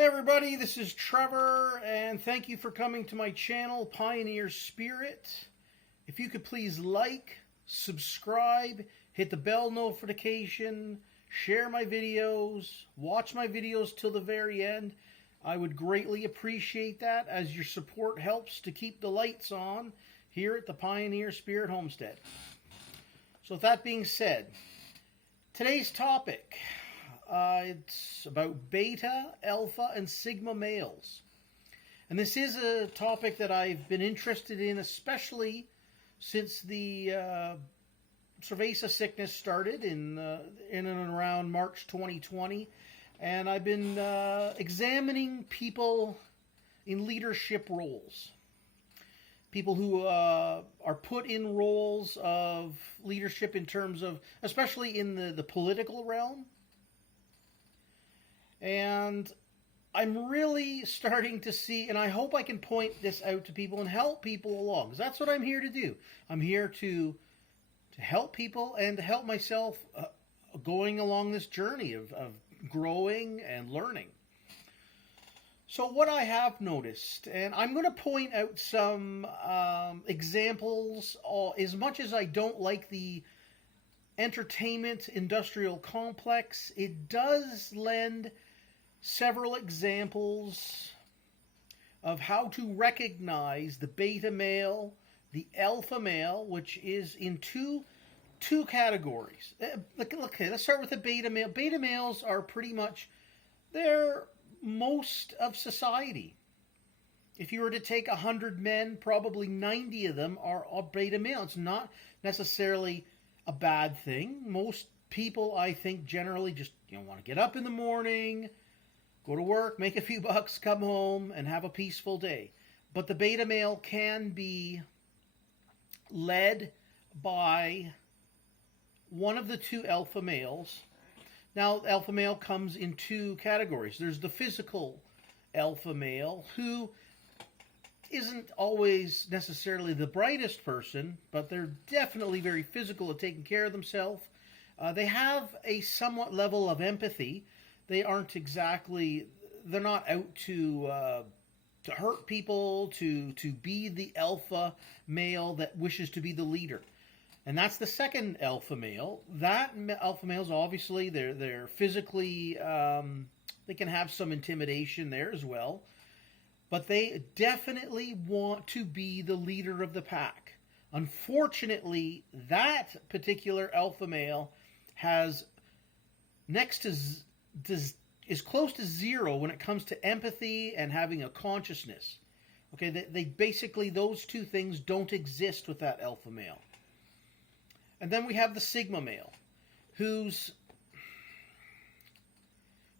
Hey everybody, this is Trevor, and thank you for coming to my channel, Pioneer Spirit. If you could please like, subscribe, hit the bell notification, share my videos, watch my videos till the very end. I would greatly appreciate that, as your support helps to keep the lights on here at the Pioneer Spirit Homestead. So with that being said, today's topic, it's about beta, alpha, and sigma males. And this is a topic that I've been interested in, especially since the cerveza sickness started in and around March 2020. And I've been examining people in leadership roles. People who are put in roles of leadership in terms of, especially in the political realm. And I'm really starting to see, and I hope I can point this out to people and help people along, because that's what I'm here to do. I'm here to help people and to help myself going along this journey of growing and learning. So what I have noticed, and I'm going to point out some examples, as much as I don't like the entertainment industrial complex, it does lend several examples of how to recognize the beta male, the alpha male, which is in two categories. Okay, let's start with the beta male. Beta males are pretty much, they're most of society. If you were to take 100 men, probably 90 of them are beta male. It's not necessarily a bad thing. Most people, I think, generally just want to get up in the morning, go to work, make a few bucks, come home, and have a peaceful day. But the beta male can be led by one of the two alpha males. Now, alpha male comes in two categories. There's the physical alpha male, who isn't always necessarily the brightest person, but they're definitely very physical at taking care of themselves. They have a somewhat level of empathy. They aren't exactly, they're not out to hurt people, to be the alpha male that wishes to be the leader. And that's the second alpha male. That alpha males, obviously, they're physically, they can have some intimidation there as well. But they definitely want to be the leader of the pack. Unfortunately, that particular alpha male has is close to zero when it comes to empathy and having a consciousness. Okay, they basically, those two things don't exist with that alpha male. And then we have the sigma male, who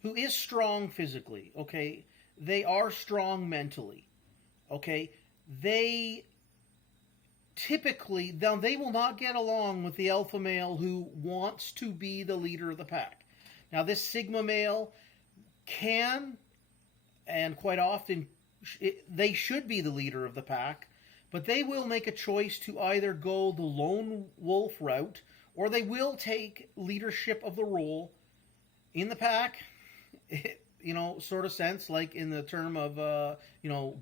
is strong physically, okay? They are strong mentally, okay? They typically, now they will not get along with the alpha male who wants to be the leader of the pack. Now this sigma male can, and quite often, they should be the leader of the pack, but they will make a choice to either go the lone wolf route, or they will take leadership of the role in the pack, sort of sense, like in the term of,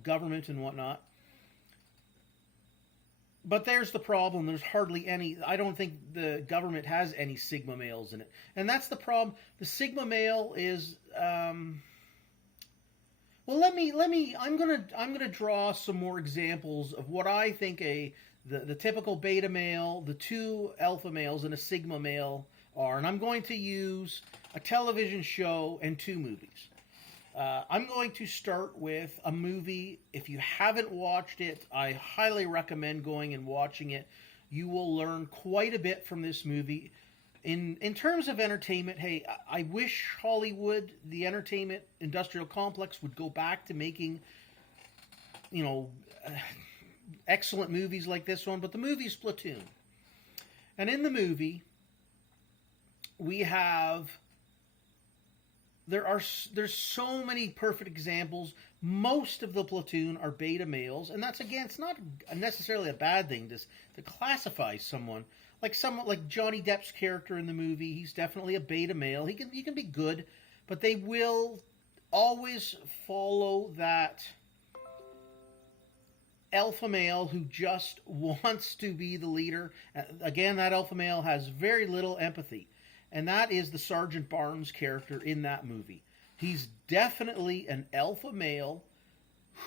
government and whatnot. But there's the problem. There's hardly any, I don't think the government has any sigma males in it. And that's the problem. The sigma male is, I'm gonna draw some more examples of what I think the typical beta male, the two alpha males, and a sigma male are. And I'm going to use a television show and two movies. I'm going to start with a movie. If you haven't watched it, I highly recommend going and watching it. You will learn quite a bit from this movie. In terms of entertainment, hey, I wish Hollywood, the entertainment industrial complex, would go back to making, excellent movies like this one. But the movie is Platoon. And in the movie, we have, there's so many perfect examples. Most of the platoon are beta males, and that's, again, it's not necessarily a bad thing to classify someone like Johnny Depp's character in the movie. He's definitely a beta male. He can be good, but they will always follow that alpha male who just wants to be the leader. Again, that alpha male has very little empathy. And that is the Sergeant Barnes character in that movie. He's definitely an alpha male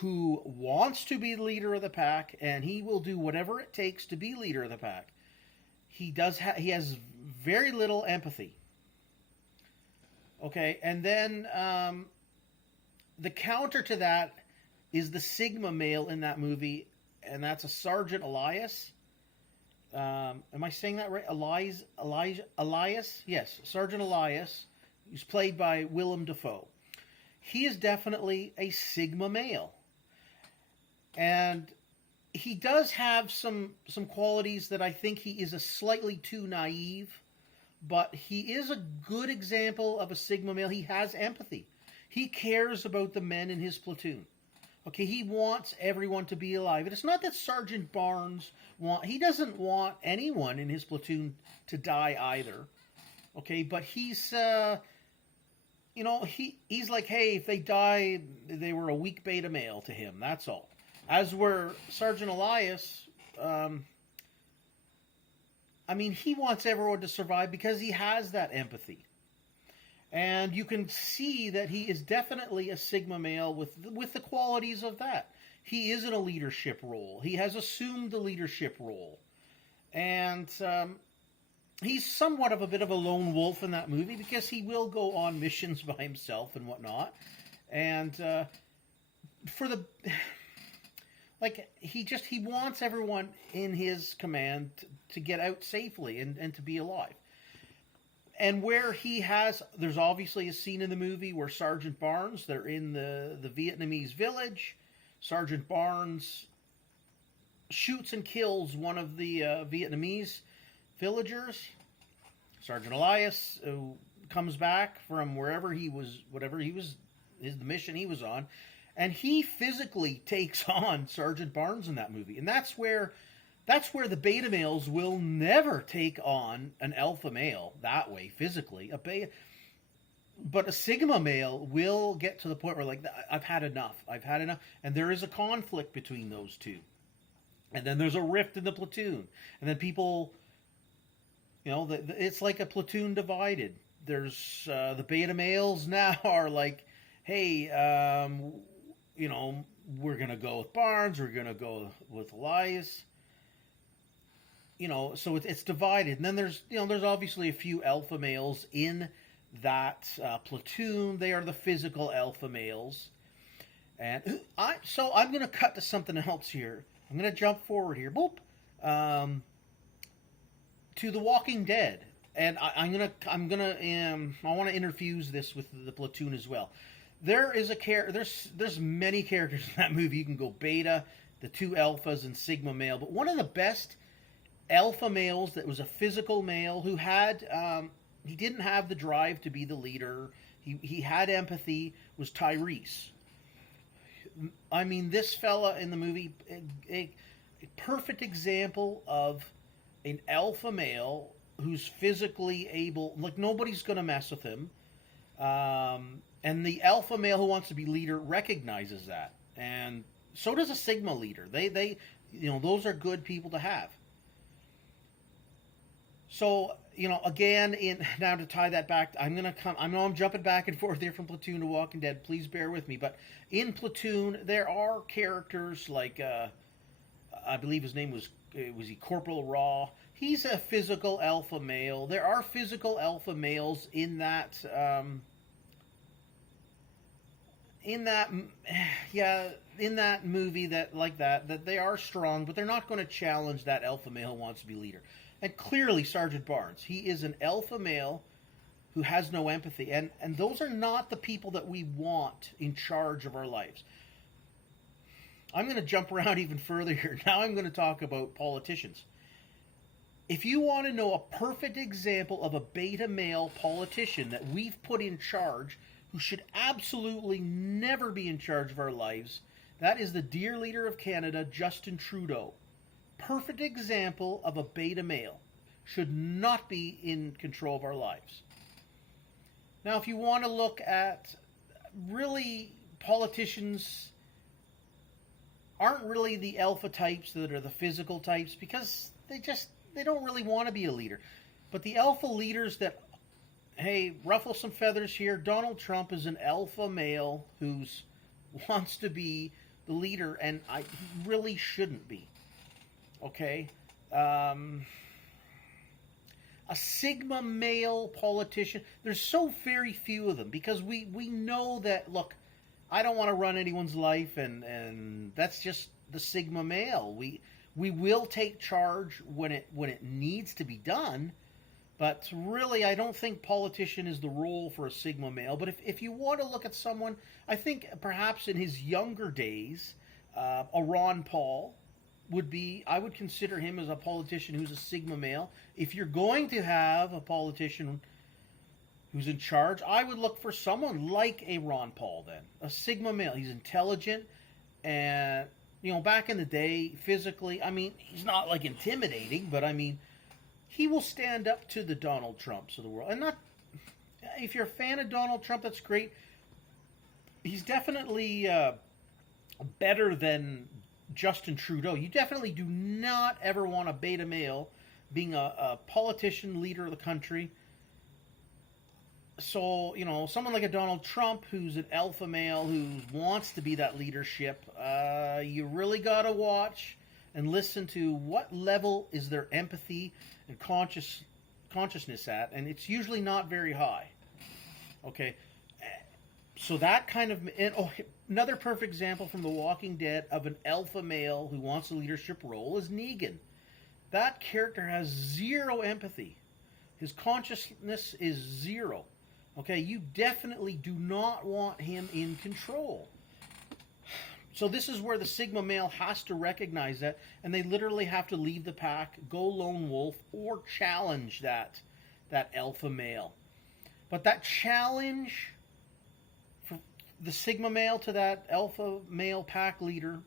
who wants to be the leader of the pack, and he will do whatever it takes to be leader of the pack. He has very little empathy. Okay, and then the counter to that is the Sigma male in that movie, and that's a Sergeant Elias. Am I saying that right? Elias? Yes, Sergeant Elias, who's played by Willem Dafoe. He is definitely a Sigma male. And he does have some qualities that I think he is a slightly too naive, but he is a good example of a Sigma male. He has empathy. He cares about the men in his platoon. Okay, he wants everyone to be alive. And it's not that Sergeant Barnes he doesn't want anyone in his platoon to die either. Okay, but he's he's like, hey, if they die, they were a weak beta male to him. That's all. As were Sergeant Elias, he wants everyone to survive because he has that empathy. And you can see that he is definitely a Sigma male with the qualities of that. He is in a leadership role. He has assumed the leadership role. And he's somewhat of a bit of a lone wolf in that movie because he will go on missions by himself and whatnot. And he wants everyone in his command to get out safely and to be alive. And there's obviously a scene in the movie where Sergeant Barnes, they're in the Vietnamese village. Sergeant Barnes shoots and kills one of the Vietnamese villagers. Sergeant Elias comes back from the mission he was on, and he physically takes on Sergeant Barnes in that movie. And that's where the beta males will never take on an alpha male that way physically. But a Sigma male will get to the point where, like, I've had enough. And there is a conflict between those two. And then there's a rift in the platoon. And then people, it's like a platoon divided. There's the beta males now are like, hey, we're going to go with Barnes. We're going to go with Elias. So it's divided. And then there's obviously a few alpha males in that platoon. They are the physical alpha males. And I'm going to cut to something else here. I'm going to jump forward here. Boop. To The Walking Dead. And I want to interfuse this with the platoon as well. There is there's many characters in that movie. You can go beta, the two alphas, and Sigma male. But one of the best alpha males that was a physical male who had he didn't have the drive to be the leader. He had empathy, was Tyrese. This fella in the movie, a perfect example of an alpha male who's physically able, like nobody's going to mess with him. And the alpha male who wants to be leader recognizes that. And so does a Sigma leader. They those are good people to have. So, again, now to tie that back, I know I'm jumping back and forth here from Platoon to Walking Dead. Please bear with me. But in Platoon, there are characters like, I believe his name was he Corporal Raw? He's a physical alpha male. There are physical alpha males in that movie that they are strong, but they're not going to challenge that alpha male who wants to be leader. And clearly, Sergeant Barnes, he is an alpha male who has no empathy. And those are not the people that we want in charge of our lives. I'm going to jump around even further here. Now I'm going to talk about politicians. If you want to know a perfect example of a beta male politician that we've put in charge, who should absolutely never be in charge of our lives, that is the dear leader of Canada, Justin Trudeau. Perfect example of a beta male. Should not be in control of our lives. Now, if you want to look at really politicians aren't really the alpha types that are the physical types, because they don't really want to be a leader. But the alpha leaders that, hey, ruffle some feathers here. Donald Trump is an alpha male who's wants to be the leader, and he really shouldn't be. Okay, a sigma male politician. There's so very few of them, because we know that. Look, I don't want to run anyone's life, and that's just the sigma male. We will take charge when it needs to be done. But really, I don't think politician is the role for a sigma male. But if you want to look at someone, I think perhaps in his younger days, a Ron Paul would be, I would consider him as a politician who's a sigma male. If you're going to have a politician who's in charge, I would look for someone like a Ron Paul then, a sigma male. He's intelligent, and, back in the day, physically, I mean, he's not like intimidating, but I mean, he will stand up to the Donald Trumps of the world. And not, if you're a fan of Donald Trump, that's great. He's definitely better than Justin Trudeau. You definitely do not ever want a beta male being a politician, leader of the country. So, someone like a Donald Trump, who's an alpha male, who wants to be that leadership, you really got to watch and listen to what level is their empathy and consciousness at, and it's usually not very high. Okay, so that kind of, another perfect example from The Walking Dead of an alpha male who wants a leadership role is Negan. That character has zero empathy. His consciousness is zero. Okay, you definitely do not want him in control. So this is where the sigma male has to recognize that, and they literally have to leave the pack, go lone wolf, or challenge that alpha male. But that challenge for the sigma male to that alpha male pack leader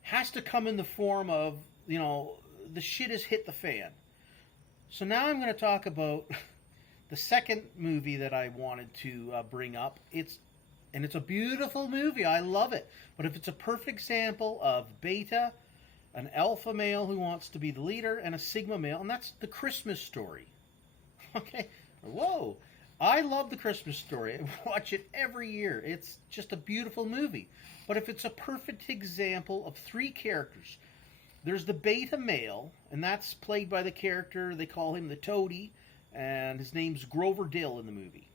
has to come in the form of, the shit has hit the fan. So now I'm going to talk about the second movie that I wanted to bring up. It's a beautiful movie. I love it. But if it's a perfect example of beta, an alpha male who wants to be the leader, and a sigma male, and that's The Christmas Story. Okay? Whoa. I love The Christmas Story. I watch it every year. It's just a beautiful movie. But if it's a perfect example of three characters, there's the beta male, and that's played by the character, they call him the Toady, and his name's Grover Dill in the movie.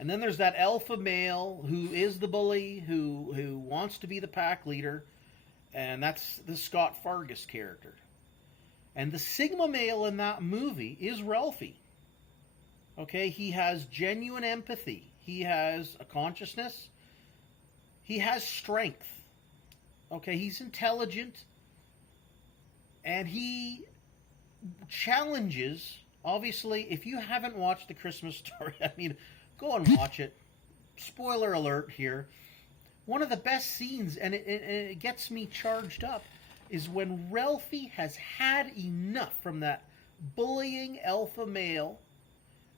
And then there's that alpha male who is the bully, who wants to be the pack leader, and that's the Scott Fargus character. And the sigma male in that movie is Ralphie. Okay, he has genuine empathy. He has a consciousness. He has strength. Okay, he's intelligent. And he challenges, obviously, if you haven't watched The Christmas Story, I mean, go and watch it. Spoiler alert here. One of the best scenes, and it gets me charged up, is when Ralphie has had enough from that bullying alpha male,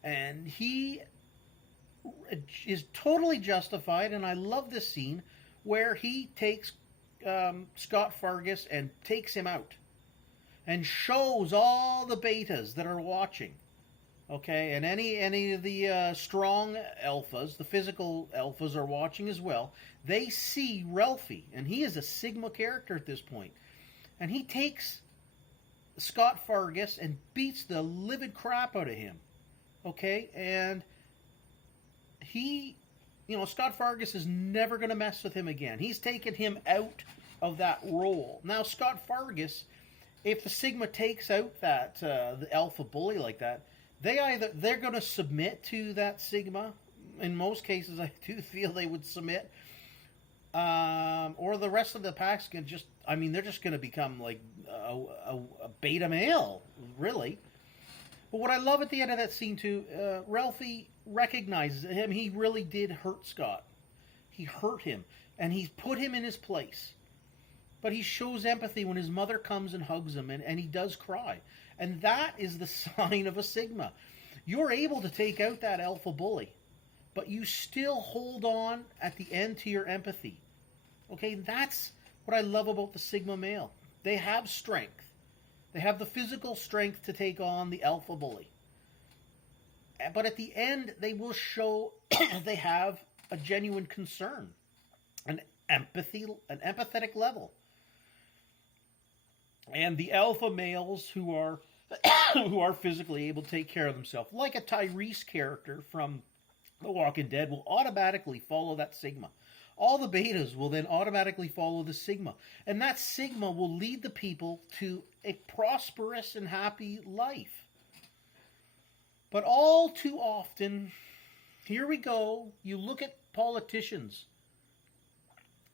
and he is totally justified, and I love this scene, where he takes Scott Fargus and takes him out, and shows all the betas that are watching. Okay, and any of the strong alphas, the physical alphas are watching as well. They see Ralphie, and he is a sigma character at this point. And he takes Scott Fargus and beats the livid crap out of him. Okay, and he, Scott Fargus is never going to mess with him again. He's taken him out of that role. Now, Scott Fargus, if the sigma takes out that the alpha bully like that, they're going to submit to that sigma. In most cases, I do feel they would submit. Or the rest of the packs can they're just going to become like a beta male, really. But what I love at the end of that scene too, Ralphie recognizes him. He really did hurt Scott. He hurt him, and he's put him in his place. But he shows empathy when his mother comes and hugs him, and he does cry. And that is the sign of a sigma. you're able to take out that alpha bully, but you still hold on at the end to your empathy. Okay, that's what I love about the Sigma male. They have strength. They have the physical strength to take on the alpha bully. But at the end, they will show they have a genuine concern, an empathetic level. And the alpha males who are who are physically able to take care of themselves, like a Tyrese character from The Walking Dead, will automatically follow that Sigma. All the betas will then automatically follow the Sigma. And that Sigma will lead the people to a prosperous and happy life. But all too often, here we go, you look at politicians.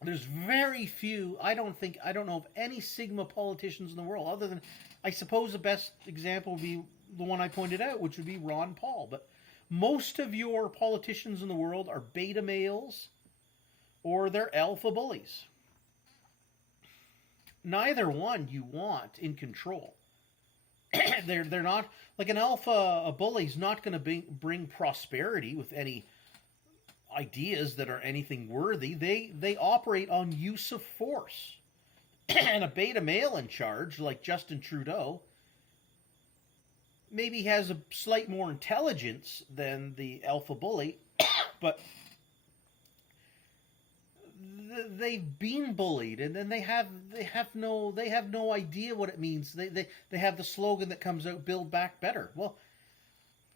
There's very few, I don't know of any Sigma politicians in the world, other than, I suppose the best example would be the one I pointed out, which would be Ron Paul. But most of your politicians in the world are beta males or they're alpha bullies. Neither one you want in control. They're not, like an alpha bully's not going to bring prosperity with any ideas that are anything worthy. They operate on use of force. And a beta male in charge, like Justin Trudeau, maybe has a slight more intelligence than the alpha bully, but they've been bullied, and then they have no idea what it means. They have the slogan that comes out, "Build Back Better." Well,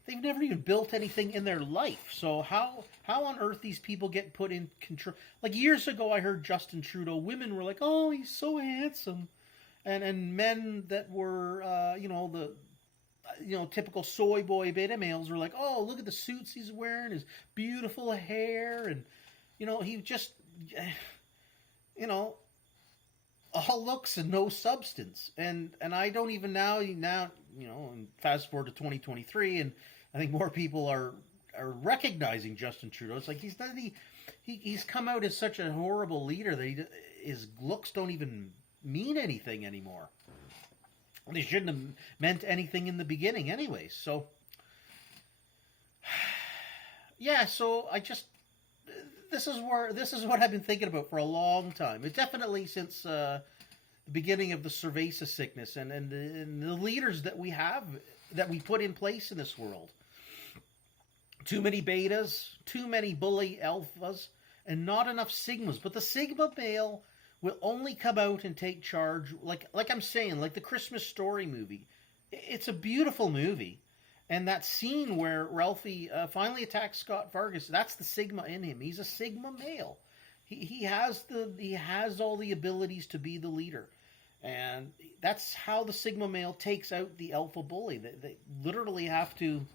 they've never even built anything in their life. So how on earth these people get put in control? Like years ago, I heard Justin Trudeau. Women were like, "Oh, he's so handsome," and men that were the typical soy boy beta males were like, "Oh, look at the suits he's wearing, his beautiful hair, and he just all looks and no substance." And I don't even now and fast forward to 2023, and I think more people are recognizing Justin Trudeau. It's like he's come out as such a horrible leader that his looks don't even mean anything anymore. They shouldn't have meant anything in the beginning anyways. So yeah, so this is what I've been thinking about for a long time. It's definitely since the beginning of the cerveza sickness and the leaders that we have, that we put in place in this world. Too many betas, too many bully alphas, and not enough sigmas. But the Sigma male will only come out and take charge, like I'm saying, like the Christmas Story movie. It's a beautiful movie. And that scene where Ralphie finally attacks Scott Vargas, that's the Sigma in him. He's a Sigma male. He has all the abilities to be the leader. And that's how the Sigma male takes out the alpha bully. They literally have to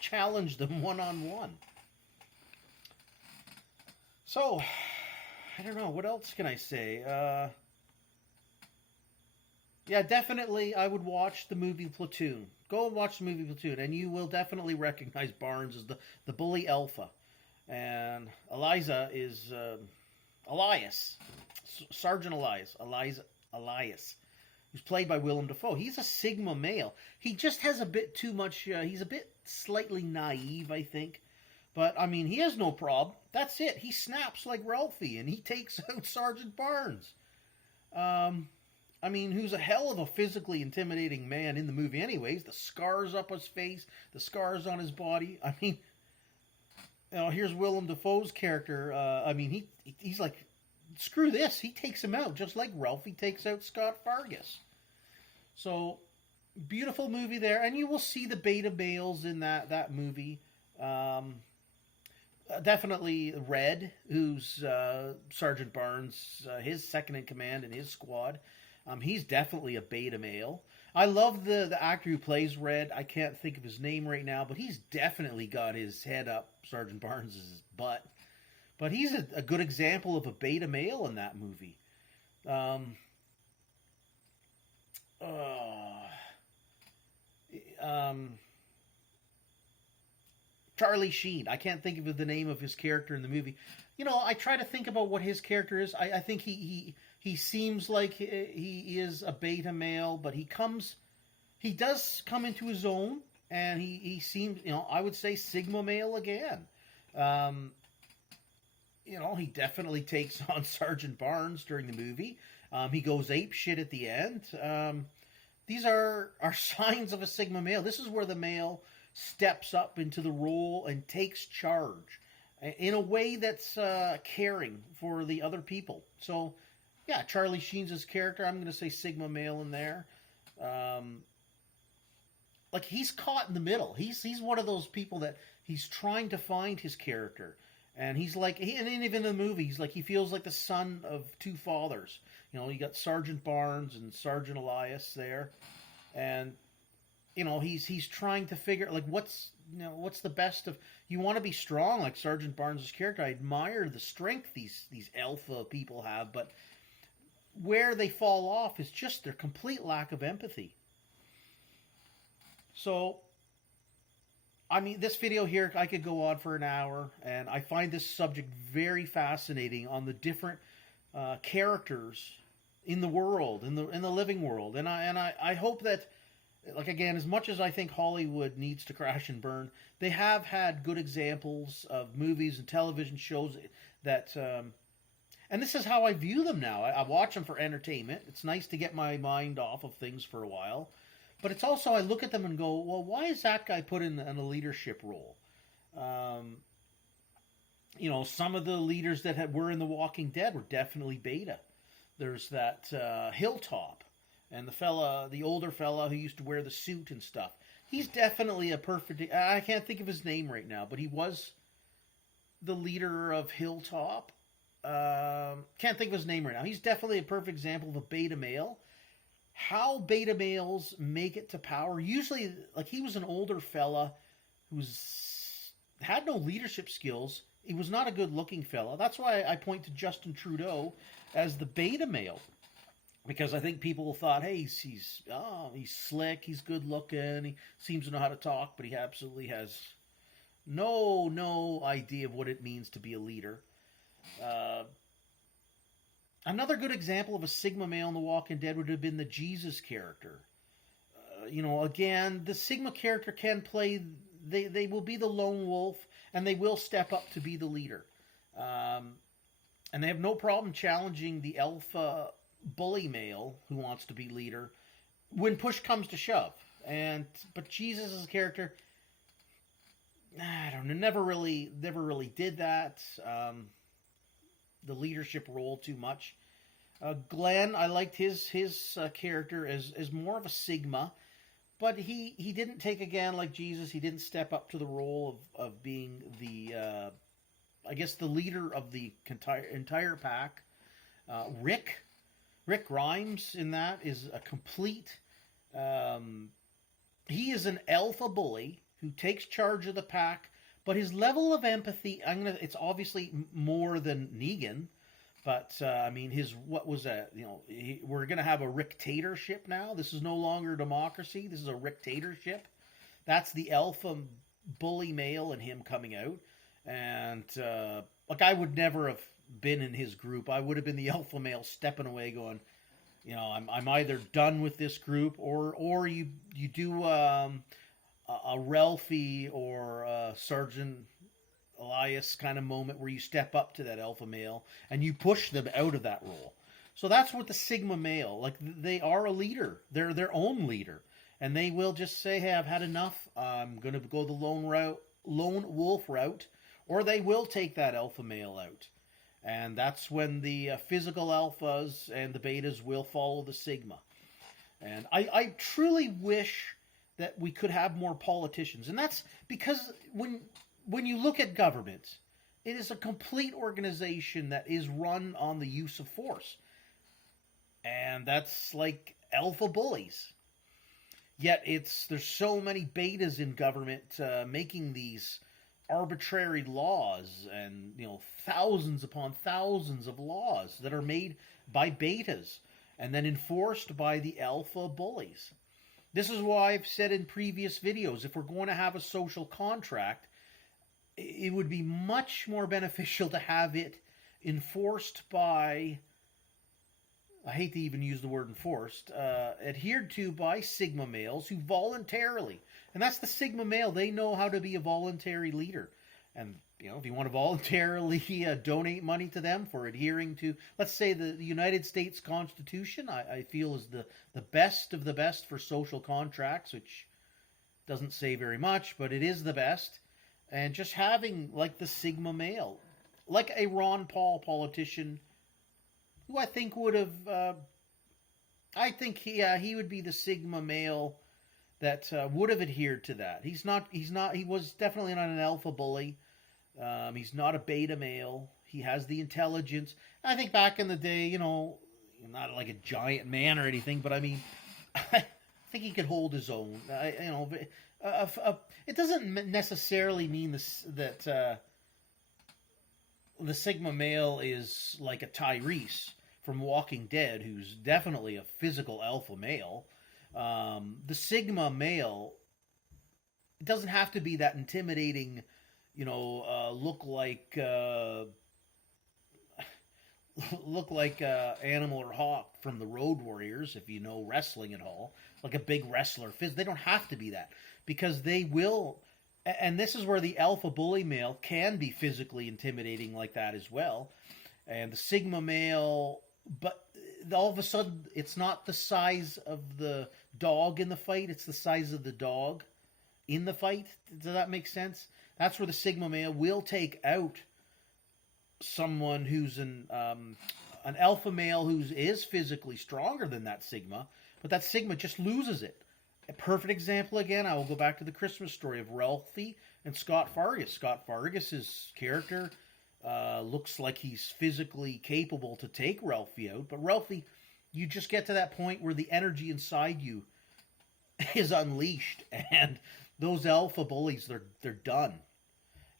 challenge them one-on-one. So, I don't know. What else can I say? Yeah, definitely I would watch the movie Platoon. Go and watch the movie Platoon, and you will definitely recognize Barnes as the bully alpha. And Eliza is Elias. Sergeant Elias, who's played by Willem Dafoe. He's a Sigma male. He just has a bit too much, he's a bit slightly naive, I think. But, I mean, he has no problem. That's it. He snaps like Ralphie, and he takes out Sergeant Barnes. I mean, who's a hell of a physically intimidating man in the movie anyways. The scars up his face, the scars on his body. I mean, here's Willem Dafoe's character. I mean, he's like, screw this. He takes him out just like Ralphie takes out Scott Vargas. So, beautiful movie there. And you will see the beta males in that movie. Definitely Red, who's Sergeant Barnes, his second in command in his squad. He's definitely a beta male. I love the actor who plays Red. I can't think of his name right now, but he's definitely got his head up Sergeant Barnes' butt. But he's a good example of a beta male in that movie. Charlie Sheen. I can't think of the name of his character in the movie. I try to think about what his character is. I think he seems like he is a beta male, but he does come into his own, and he seems, I would say Sigma male again. Um, he definitely takes on Sergeant Barnes during the movie. He goes ape shit at the end. These are signs of a Sigma male. This is where the male steps up into the role and takes charge in a way that's caring for the other people. So, yeah, Charlie Sheen's character, I'm going to say Sigma male in there. Like, he's caught in the middle. He's one of those people that he's trying to find his character. And he's like, and even in the movie, he's like, he feels like the son of two fathers. You got Sergeant Barnes and Sergeant Elias there, and he's trying to figure like what's the best of. You want to be strong like Sergeant Barnes' character. I admire the strength these alpha people have, but where they fall off is just their complete lack of empathy. So, I mean, this video here, I could go on for an hour, and I find this subject very fascinating on the different characters in the world, in the living world, and I hope that, like, again, as much as I think Hollywood needs to crash and burn, they have had good examples of movies and television shows that, and this is how I view them now. I watch them for entertainment. It's nice to get my mind off of things for a while. But it's also, I look at them and go, well, why is that guy put in a leadership role? Some of the leaders that were in The Walking Dead were definitely beta. There's that Hilltop, and the older fella who used to wear the suit and stuff. He's definitely a perfect. I can't think of his name right now, but he was the leader of Hilltop. Can't think of his name right now. He's definitely a perfect example of a beta male. How beta males make it to power. Usually, like, he was an older fella who had no leadership skills. He was not a good-looking fella. That's why I point to Justin Trudeau as the beta male, because I think people thought, hey, he's slick, he's good-looking, he seems to know how to talk, but he absolutely has no idea of what it means to be a leader. Another good example of a Sigma male in The Walking Dead would have been the Jesus character. Again, the Sigma character can play. They will be the lone wolf, and they will step up to be the leader. And they have no problem challenging the alpha bully male who wants to be leader when push comes to shove. But Jesus' character, I don't know, never really did that. The leadership role too much. Glenn, I liked his character as more of a Sigma, but he didn't take, again, like Jesus, he didn't step up to the role of being the I guess the leader of the entire pack. Rick Grimes in that is a complete. He is an alpha bully who takes charge of the pack. But his level of empathy, it's obviously more than Negan. But, I mean, what was that? We're going to have a Ricktatorship now. This is no longer democracy. This is a Ricktatorship. That's the alpha bully male and him coming out. And, I would never have been in his group. I would have been the alpha male stepping away going, I'm either done with this group or you do, a Ralphie or a Sergeant Elias kind of moment where you step up to that alpha male and you push them out of that role. So that's what the Sigma male, like, they are a leader. They're their own leader. And they will just say, hey, I've had enough. I'm going to go the lone wolf route. Or they will take that alpha male out. And that's when the physical alphas and the betas will follow the Sigma. And I truly wish that we could have more politicians. And that's because when you look at government, it is a complete organization that is run on the use of force. And that's like alpha bullies. Yet there's so many betas in government making these arbitrary laws, and thousands upon thousands of laws that are made by betas and then enforced by the alpha bullies. This is why I've said in previous videos, if we're going to have a social contract, it would be much more beneficial to have it enforced by, I hate to even use the word enforced, adhered to by Sigma males who voluntarily, And that's the Sigma male. They know how to be a voluntary leader. And, if you want to voluntarily donate money to them for adhering to, let's say, the United States Constitution, I feel is the best of the best for social contracts, which doesn't say very much, but it is the best. And just having, like, the Sigma male, like a Ron Paul politician, who I think would have, I think he would be the Sigma male that would have adhered to that. He was definitely not an alpha bully. He's not a beta male. He has the intelligence. I think back in the day, not like a giant man or anything, but I mean, I think he could hold his own. It doesn't necessarily mean that the Sigma male is like a Tyrese from Walking Dead, who's definitely a physical alpha male. The Sigma male, it doesn't have to be that intimidating, look like Animal or Hawk from the Road Warriors, if you know wrestling at all, like a big wrestler. They don't have to be that, because they will, and this is where the alpha bully male can be physically intimidating like that as well. And the Sigma male, but all of a sudden, it's not the size of the dog in the fight, it's the size of the dog in the fight. Does that make sense? That's where the Sigma male will take out someone who's an alpha male who is physically stronger than that Sigma, but that Sigma just loses it. A perfect example, again, I will go back to the Christmas story of Ralphie and Scott Fargus. Scott Fargus's character looks like he's physically capable to take Ralphie out, but Ralphie, you just get to that point where the energy inside you is unleashed, and those alpha bullies, they're done.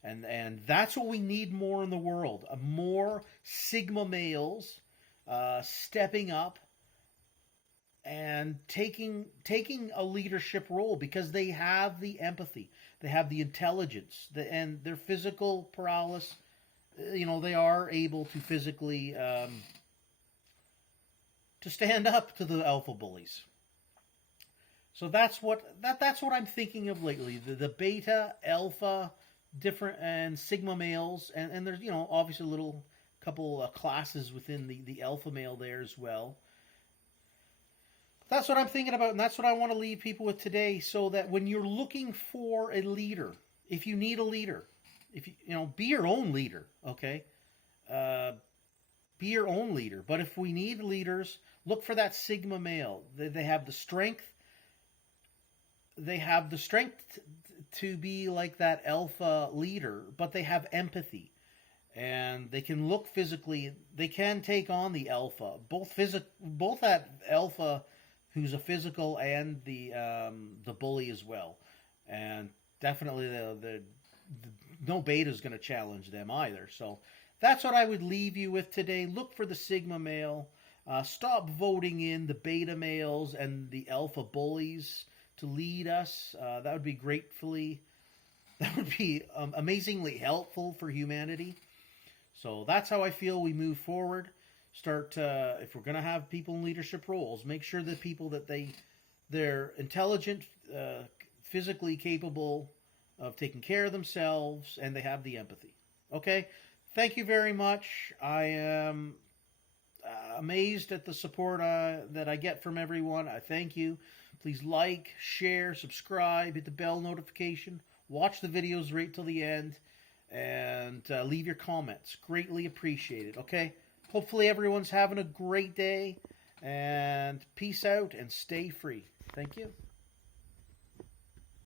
And that's what we need more in the world. More Sigma males stepping up and taking a leadership role, because they have the empathy, they have the intelligence, and their physical prowess. They are able to physically to stand up to the alpha bullies. So that's what I'm thinking of lately. The beta, alpha, different, and Sigma males, and there's obviously a little couple classes within the alpha male there as well. That's what I'm thinking about, and that's what I want to leave people with today, so that when you're looking for a leader, if you need a leader, if be your own leader, okay? Be your own leader. But if we need leaders, look for that Sigma male. They have the strength. They have the strength to be like that alpha leader, but they have empathy. And they can look physically. They can take on the alpha, both that alpha who's a physical, and the bully as well. And definitely the no beta is going to challenge them either. So that's what I would leave you with today. Look for the Sigma male. Stop voting in the beta males and the alpha bullies to lead us. That would be amazingly helpful for humanity. So that's how I feel we move forward. If we're going to have people in leadership roles, make sure that people that they're intelligent, physically capable of taking care of themselves, and they have the empathy. Okay? Thank you very much. I am amazed at the support that I get from everyone. I thank you. Please like, share, subscribe, hit the bell notification, watch the videos right till the end, and leave your comments. Greatly appreciated. Okay? Hopefully everyone's having a great day, and peace out and stay free. Thank you.